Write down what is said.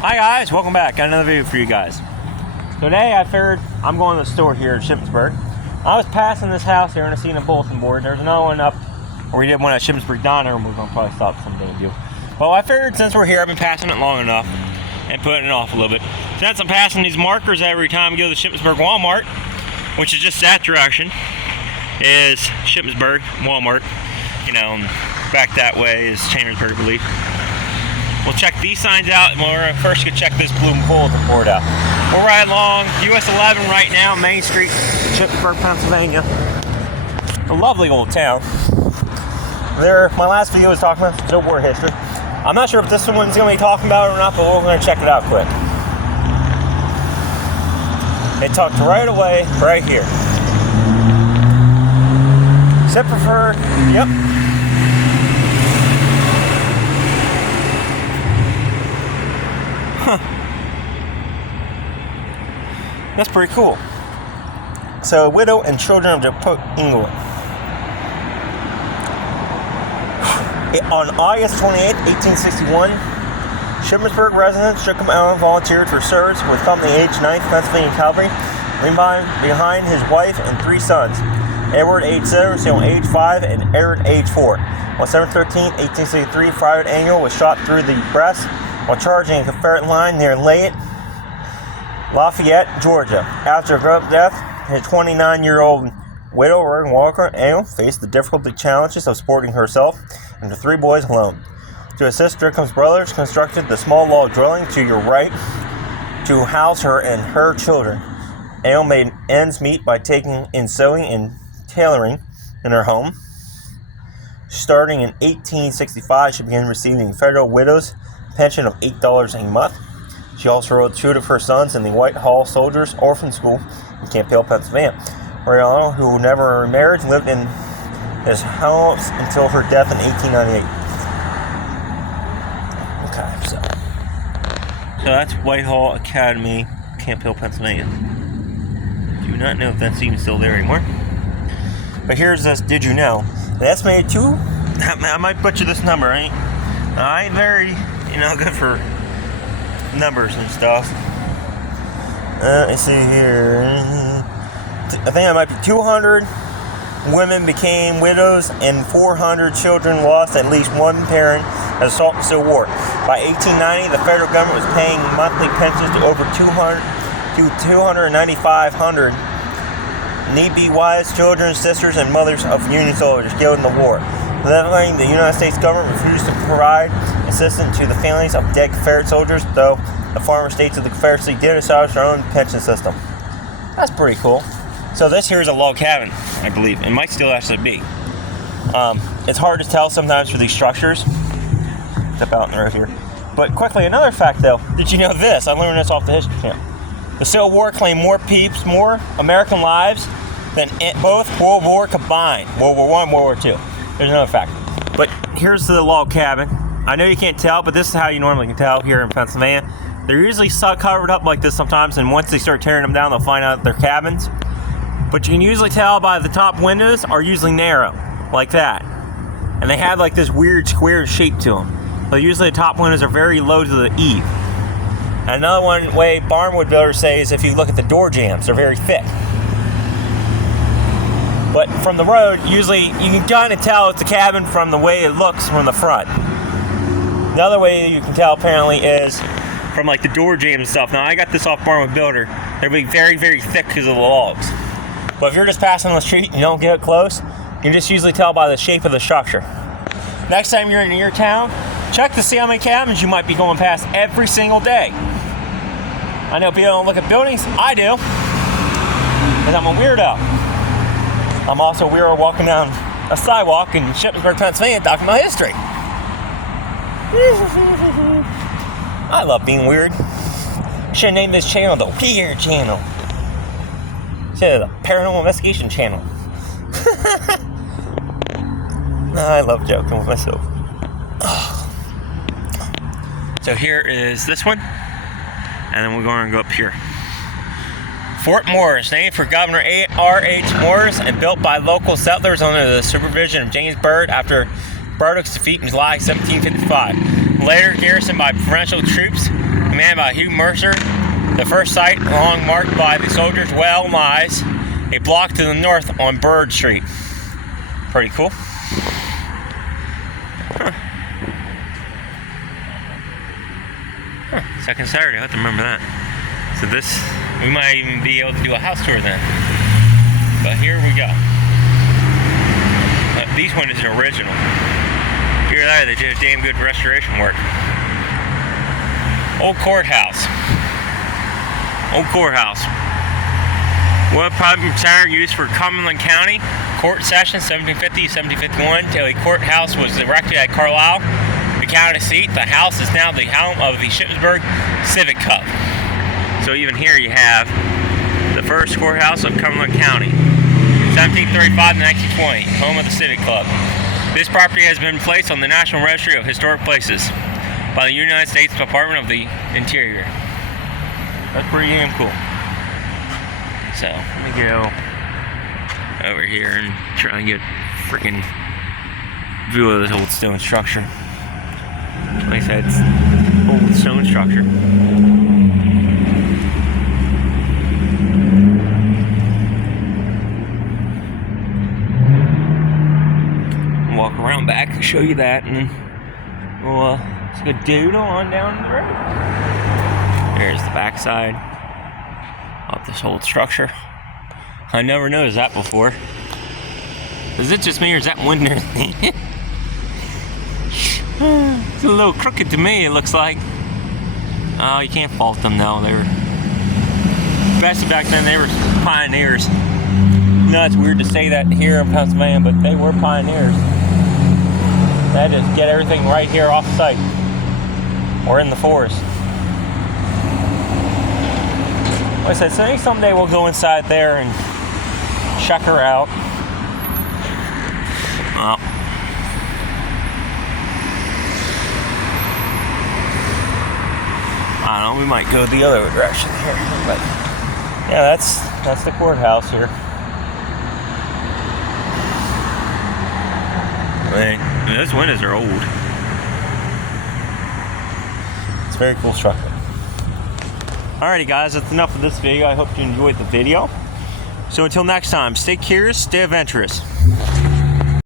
Hi guys, welcome back. Got another video for you guys. Today I figured I'm going to the store here in Shippensburg. I was passing this house here and I seen a bulletin board. There's another one up where we did one at Shippensburg down there and we're going to probably stop someday and do. Well, I figured since we're here, I've been passing it long enough and putting it off a little bit. Since I'm passing these markers every time I go to the Shippensburg Walmart, which is just that direction, is Shippensburg Walmart. You know, back that way is Chambersburg, I believe. We'll check these signs out, and we're first going to check this blue bulletin board out. We're right along US 11 right now, Main Street, Shippensburg, Pennsylvania. A lovely old town. My last video was talking about Civil War history. I'm not sure if this one's going to be talking about it or not, but we're going to check it out quick. It talked right away, right here. Except for, yep. That's pretty cool. So, widow and children of England. On August 28, 1861, Shippensburg residents shook him out and volunteered for service with the 9th Pennsylvania Cavalry, leaving behind his wife and 3 sons. Edward, age 7, Samuel, age 5, and Eric, age 4. On 7/13/1863, Private Angle was shot through the breast while charging a Confederate line near Lafayette, Georgia. After a abrupt death, his 29-year-old widow, Reverend Walker Angle, faced the difficult challenges of supporting herself and the 3 boys alone. To assist Drickham's brothers, constructed the small log dwelling to your right to house her and her children. Angle made ends meet by taking in sewing and tailoring in her home. Starting in 1865, she began receiving federal widow's pension of $8 a month. She also wrote 2 of her sons in the Whitehall Soldiers Orphan School in Camp Hill, Pennsylvania. Mariano, who never remarried, lived in his house until her death in 1898. Okay, so that's Whitehall Academy, Camp Hill, Pennsylvania. Do not know if that's even still there anymore. But here's this, did you know? An estimated I might butcher this number, I ain't very, good for numbers and stuff. Let's see here. I think it might be 200 women became widows and 400 children lost at least one parent as assault in the Civil War. By 1890, the federal government was paying monthly pensions to over 2,9,500 need-be wives, children, sisters, and mothers of Union soldiers killed in the war. Literally, the United States government refused to provide assistance to the families of dead Confederate soldiers, though the former states of the Confederacy did establish their own pension system. That's pretty cool. So this here is a log cabin, I believe. It might still actually be. It's hard to tell sometimes for these structures. Step out in the road here. But quickly, another fact though. Did you know this? I learned this off the History Channel. The Civil War claimed more American lives than both World War combined. World War I, World War II. There's another fact. But here's the log cabin. I know you can't tell, but this is how you normally can tell here in Pennsylvania. They're usually covered up like this sometimes, and once they start tearing them down, they'll find out they're cabins. But you can usually tell by the top windows are usually narrow, like that. And they have like this weird square shape to them. But usually the top windows are very low to the eave. And another one way barnwood builders say is if you look at the door jambs, they're very thick. But from the road, usually you can kind of tell it's a cabin from the way it looks from the front. The other way you can tell apparently is from like the door jambs and stuff. Now I got this off Barnwood Builder. They're very, very thick because of the logs. But if you're just passing on the street and you don't get close, you can just usually tell by the shape of the structure. Next time you're in your town, check to see how many cabins you might be going past every single day. I know people don't look at buildings. I do. Because I'm a weirdo. I'm also a weirdo walking down a sidewalk in Shippensburg, Pennsylvania, talking about history. I love being weird. Should have named this channel the Weird Channel. Instead of the Paranormal Investigation Channel. I love joking with myself. So here is this one. And then we're going to go up here. Fort Morris, named for Governor R.H. Morris and built by local settlers under the supervision of James Byrd after Braddock's defeat in July 1755. later garrisoned by provincial troops, commanded by Hugh Mercer. The first site along marked by the soldiers' well lies a block to the north on Bird Street. Pretty cool. Second Saturday, I have to remember that. So this, we might even be able to do a house tour then. But here we go. These windows are original. Here and there, they did a damn good restoration work. Old courthouse. Old courthouse. Wood pipe center used for Cumberland County court session 1750-1751 till a courthouse was erected at Carlisle, the county seat. The house is now the home of the Shippensburg Civic Club. So even here you have the first courthouse of Cumberland County, 1735 to 1920, home of the Civic Club. This property has been placed on the National Registry of Historic Places by the United States Department of the Interior. That's pretty damn cool. So, let me go over here and try and get a freaking view of this old stone structure. Like I said, it's an old stone structure. Walk around back and show you that, and then we'll skedoodle on down the road. There's the backside of this old structure. I never noticed that before. Is it just me, or is that window? It's a little crooked to me, it looks like. Oh, you can't fault them though. They were, especially back then, they were pioneers. You know, it's weird to say that here in Pennsylvania, but they were pioneers. They had to get everything right here off site or in the forest. Like I said, so maybe someday we'll go inside there and check her out. Oh. I don't know, we might go the other direction here. But yeah, that's the courthouse here. Man, those windows are old. It's a very cool structure. Alrighty guys, that's enough of this video. I hope you enjoyed the video. So until next time, stay curious, stay adventurous.